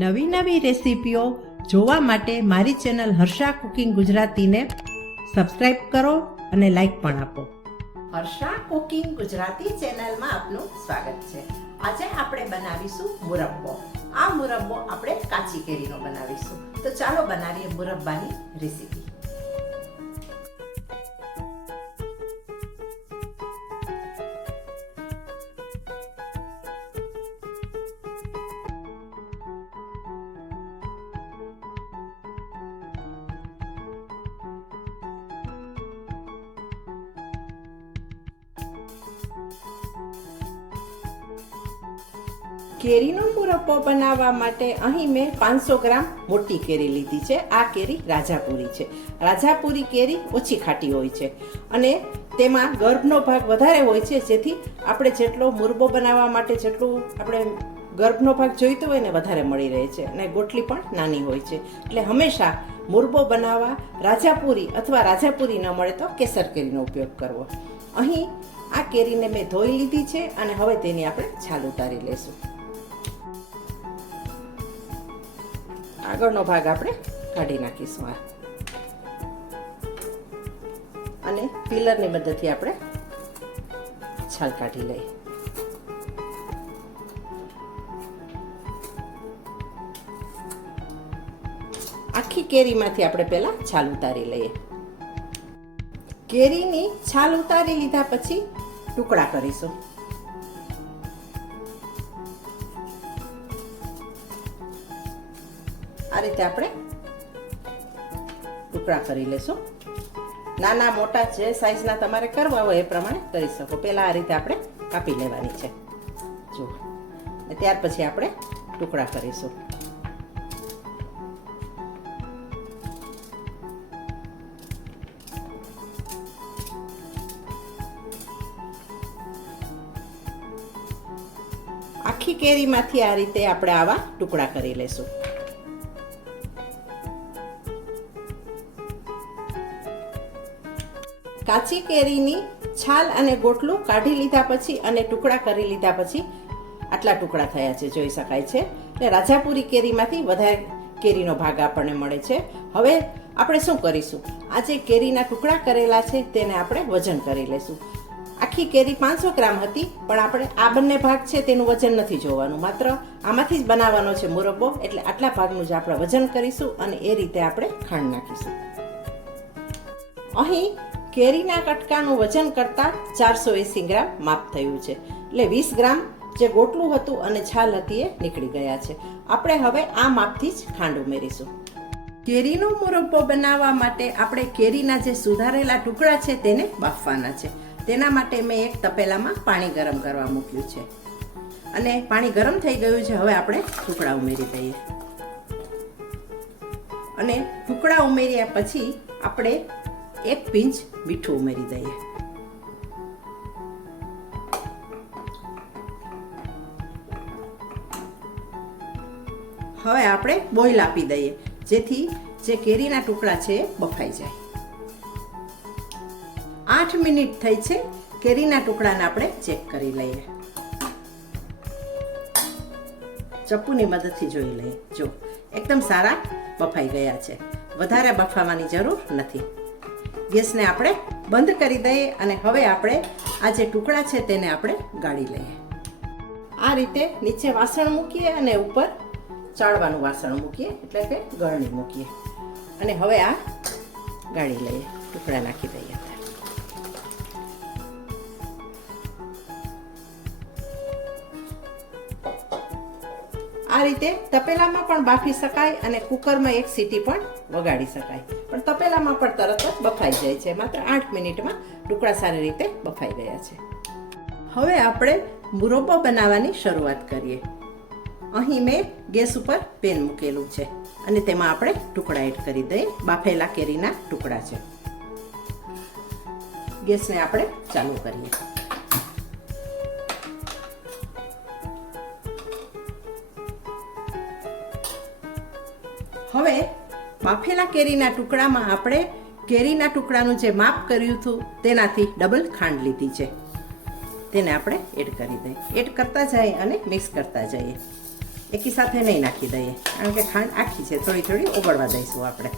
નવી નવી રેસીપીઓ જોવા માટે મારી ચેનલ હર્ષા કુકિંગ ગુજરાતીને સબસ્ક્રાઇબ કરો અને લાઈક પણ આપો. હર્ષા કુકિંગ ગુજરાતી ચેનલમાં આપનું સ્વાગત છે. આજે આપણે બનાવીશું મુરબ્બો. આ મુરબ્બો આપણે કાચી કેરીનો બનાવીશું. તો ચાલો બનાવીએ મુરબ્બાની રેસીપી. કેરીનો મુરબ્બો બનાવવા માટે અહીં મેં 500 ગ્રામ મોટી કેરી લીધી છે. આ કેરી રાજાપુરી છે. રાજાપુરી કેરી ઓછી ખાટી હોય છે અને તેમાં ગર્ભનો ભાગ વધારે હોય છે, જેથી આપણે જેટલો મુરબ્બો બનાવવા માટે જેટલું આપણે ગર્ભનો ભાગ જોઈતો હોય ને વધારે મળી રહે છે અને ગોટલી પણ નાની હોય છે. એટલે હંમેશા મુરબ્બો બનાવવા રાજાપુરી અથવા રાજાપુરી ન મળે તો કેસર કેરીનો ઉપયોગ કરવો. અહીં આ કેરીને મેં ધોઈ લીધી છે અને હવે તેની આપણે છાલ ઉતારી લઈશું. આગળનો ભાગ આપણે કાઢી નાખીશું અને પીલરની મદદથી આપણે છાલ કાઢી લઈએ. આખી કેરીમાંથી આપણે પહેલા છાલ ઉતારી લઈએ. કેરીની છાલ ઉતારી લીધા પછી ટુકડા કરીશું. આ રીતે આપણે ટુકડા કરી લેશું. નાના મોટા જે સાઈઝના તમારે કરવા હોય એ પ્રમાણે કરી શકો. પહેલા આ રીતે આપણે કાપી લેવાની છે. જુઓ, ત્યાર પછી આપણે ટુકડા કરીશું. આખી કેરીમાંથી આ રીતે આપણે આવા ટુકડા કરી લેશું. કાચી કેરીની છાલ અને ગોટલું કાઢી લીધા પછી અને ટુકડા કરી લીધા પછી આટલા ટુકડા થયા છે, જોઈ શકાય છે. એટલે રાજાપુરી કેરીમાંથી વધારે કેરીનો ભાગ આપણને મળે છે. હવે આપણે શું કરીશું? આ જે કેરીના ટુકડા કરેલા છે તેને આપણે વજન કરી લઈશું. આખી કેરી 500 ગ્રામ હતી, પણ આપણે આ બંને ભાગ છે તેનું વજન નથી જોવાનું, માત્ર આમાંથી જ બનાવવાનો છે મુરબ્બો. એટલે આટલા ભાગનું જ આપણે વજન કરીશું અને એ રીતે આપણે ખાંડ નાખીશું. અહીં કેરીના કટકાનું વજન કરતાં 480 ગ્રામ માપ થયું છે. એટલે 20 ગ્રામ જે ગોટલું હતું અને છાલ હતી એ નીકળી ગયા છે. આપણે હવે આ માપથી જ ખાંડ ઉમેરીશું. કેરીનો મુરબ્બો બનાવવા માટે આપણે કેરીના જે સુધારેલા ટુકડા છે તેને બાફવાના છે. તેના માટે મેં એક તપેલામાં પાણી ગરમ કરવા મૂક્યું છે અને પાણી ગરમ થઈ ગયું છે. હવે આપણે ટુકડા ઉમેરી દઈએ અને ટુકડા ઉમેર્યા પછી આપણે 1 પિંચ મીઠું ઉમેરી દઈએ. હવે આપણે બોઇલ આપી દઈએ, જેથી જે કેરીના ટુકડા છે એ બફાઈ જાય. 8 મિનિટ થઈ છે. કેરીના ટુકડાને આપણે ચેક કરી લઈએ. ચપ્પુની મદદથી જોઈ લઈએ. જો, એકદમ સારા બફાઈ ગયા છે. વધારે બફાવવાની જરૂર નથી. ગેસને આપણે બંધ કરી દઈએ અને હવે આપણે આ જે ટુકડા છે તેને આપણે ગાળી લઈએ. આ રીતે નીચે વાસણ મૂકીએ અને ઉપર ચાળવાનું વાસણ મૂકીએ, એટલે કે ગળણી મૂકીએ અને હવે આ ગાળી લઈએ. ટુકડા નાખી દઈએ. આ રીતે તપેલામાં પણ બાફી શકાય અને કુકરમાં 1 સીટી પણ વગાડી શકાય, પણ તપેલામાં પણ તરત જ બફાઈ જાય છે. માત્ર 8 મિનિટમાં ટુકડા સારી રીતે બફાઈ ગયા છે. હવે આપણે મુરબ્બો બનાવવાની શરૂઆત કરીએ. અહીં મેં ગેસ ઉપર પેન મૂકેલું છે અને તેમાં આપણે ટુકડા એડ કરી દઈએ. બાફેલા કેરીના ટુકડા છે. ગેસને આપણે ચાલુ કરીએ. હવે બાફેલા કેરીના ટુકડામાં આપણે કેરીના ટુકડાનું જે માપ કર્યું હતું તેનાથી ડબલ ખાંડ લીધી છે. તેને આપણે એડ કરી દઈએ. એડ કરતા જઈએ અને મિક્સ કરતા જઈએ. એકી સાથે નહીં નાખી દઈએ, કારણ કે ખાંડ આખી છે, થોડી થોડી ઓગળવા દઈશું આપણે.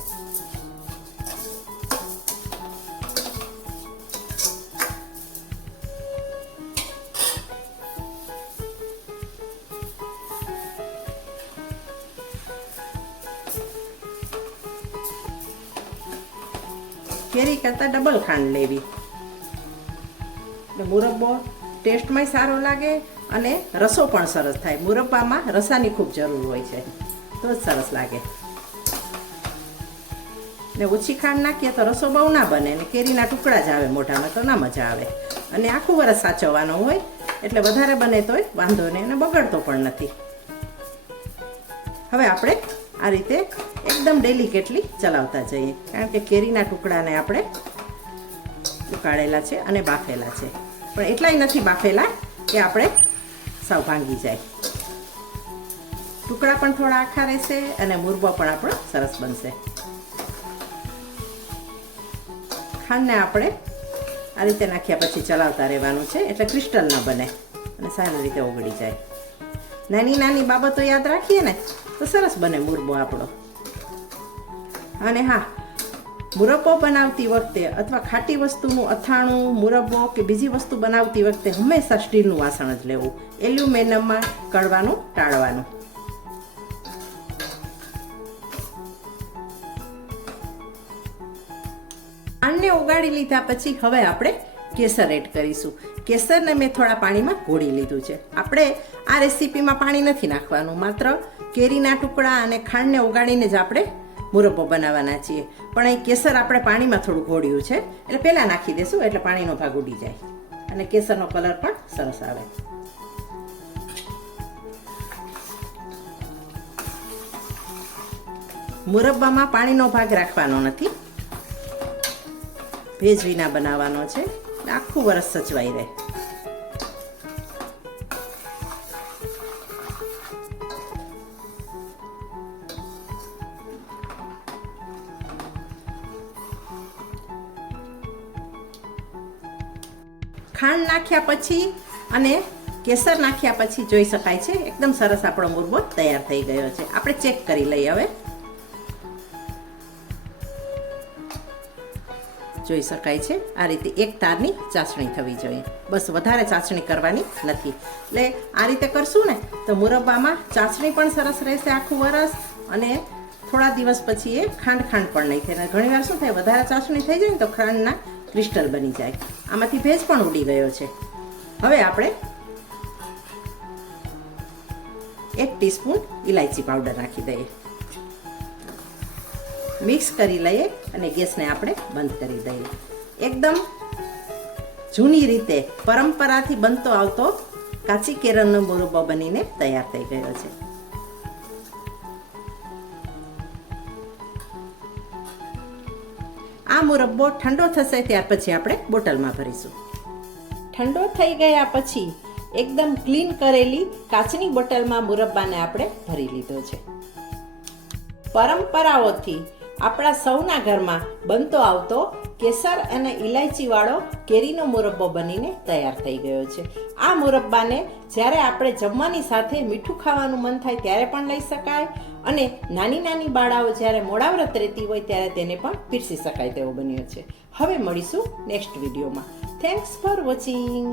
કેરી કરતાં ડબલ ખાંડ લેવી. મુરબ્બો ટેસ્ટમાંય સારો લાગે અને રસો પણ સરસ થાય. મુરબ્બામાં રસાની ખૂબ જરૂર હોય છે, તો જ સરસ લાગે. ને ઓછી ખાંડ નાખીએ તો રસો બહુ ના બને ને કેરીના ટુકડા જ આવે મોઢામાં, તો ના મજા આવે. અને આખું વરસ સાચવવાનો હોય એટલે વધારે બને તોય વાંધો નહીં અને બગડતો પણ નથી. હવે આપણે આ રીતે એકદમ ડેલિકેટલી ચલાવતા જઈએ, કારણ કે કેરીના ટુકડાને આપણે ઉકાળેલા છે અને બાફેલા છે, પણ એટલાય નથી બાફેલા કે આપણે સાવ ભાંગી જાય. ટુકડા પણ થોડા આખા રહેશે અને મુરબ્બો પણ આપણો સરસ બનશે. ખાંડને આપણે આ રીતે નાખ્યા પછી ચલાવતા રહેવાનું છે, એટલે ક્રિસ્ટલ ન બને અને સારી રીતે ઓગળી જાય. નાની નાની બાબતો યાદ રાખીએ ને તો સરસ બને મુરબ્બો આપણો. અને હા, મુરબ્બો બનાવતી વખતે અથવા ખાટી વસ્તુનું અથાણું, મુરબ્બો કે બીજી વસ્તુ બનાવતી વખતે હંમેશા સ્ટીલનું વાસણ જ લેવું, એલ્યુમિનિયમમાં કળવાનું ટાળવાનું. ખાંડને ઓગાળી લીધા પછી હવે આપણે કેસર એડ કરીશું. કેસરને મેં થોડા પાણીમાં ઘોળી લીધું છે. આપણે આ રેસીપીમાં પાણી નથી નાખવાનું, માત્ર કેરીના ટુકડા અને ખાંડને ઓગાળીને જ આપણે મુરબ્બો બનાવવાના છીએ. પણ અહીં કેસર આપણે પાણીમાં થોડું ઘોળ્યું છે, એટલે પહેલાં નાખી દઈશું એટલે પાણીનો ભાગ ઉડી જાય અને કેસરનો કલર પણ સરસ આવે. મુરબ્બામાં પાણીનો ભાગ રાખવાનો નથી, ભેજ વિના બનાવવાનો છે, આખું વરસ સચવાઈ રહે. ખાંડ નાખ્યા પછી અને કેસર નાખ્યા પછી જોઈ શકાય છે એકદમ સરસ આપણો મુરબ્બો તૈયાર થઈ ગયો છે. આપણે ચેક કરી લઈએ. હવે જોઈ શકાય છે આ રીતે એક તારની ચાસણી થવી જોઈએ, બસ વધારે ચાસણી કરવાની નથી. એટલે આ રીતે કરશું ને તો મુરબ્બામાં ચાસણી પણ સરસ રહેશે આખું વરસ, અને થોડા દિવસ પછી એ ખાંડ પણ નહીં થાય. ઘણીવાર શું થાય, વધારે ચાસણી થઈ જાય ને તો ખાંડના ક્રિસ્ટલ બની જાય. આમાંથી ભેજ પણ ઉડી ગયો છે. હવે આપણે 1 ટીસ્પૂન ઇલાયચી પાવડર નાખી દઈએ, મિક્સ કરી લઈએ અને ગેસને આપણે બંધ કરી દઈએ. એકદમ જૂની રીતે પરંપરાથી બનતો આવતો કાચી કેરનો મુરબ્બો બનીને તૈયાર થઈ ગયો છે. આ મુરબ્બો ઠંડો થશે ત્યાર પછી આપણે બોટલમાં ભરીશું. ઠંડો થઈ ગયા પછી એકદમ ક્લીન કરેલી કાચની બોટલમાં મુરબ્બાને આપણે ભરી લીધો છે. પરંપરાઓથી આપણા સૌના ઘરમાં બનતો આવતો કેસર અને ઇલાયચીવાળો કેરીનો મુરબ્બો બનીને તૈયાર થઈ ગયો છે. આ મુરબ્બાને જ્યારે આપણે જમવાની સાથે મીઠું ખાવાનું મન થાય ત્યારે પણ લઈ શકાય, અને નાની નાની બાળાઓ જ્યારે મોડાવ્રત રહેતી હોય ત્યારે તેને પણ પીરસી શકાય તેવો બન્યો છે. હવે મળીશું નેક્સ્ટ વિડીયોમાં. Thanks for watching.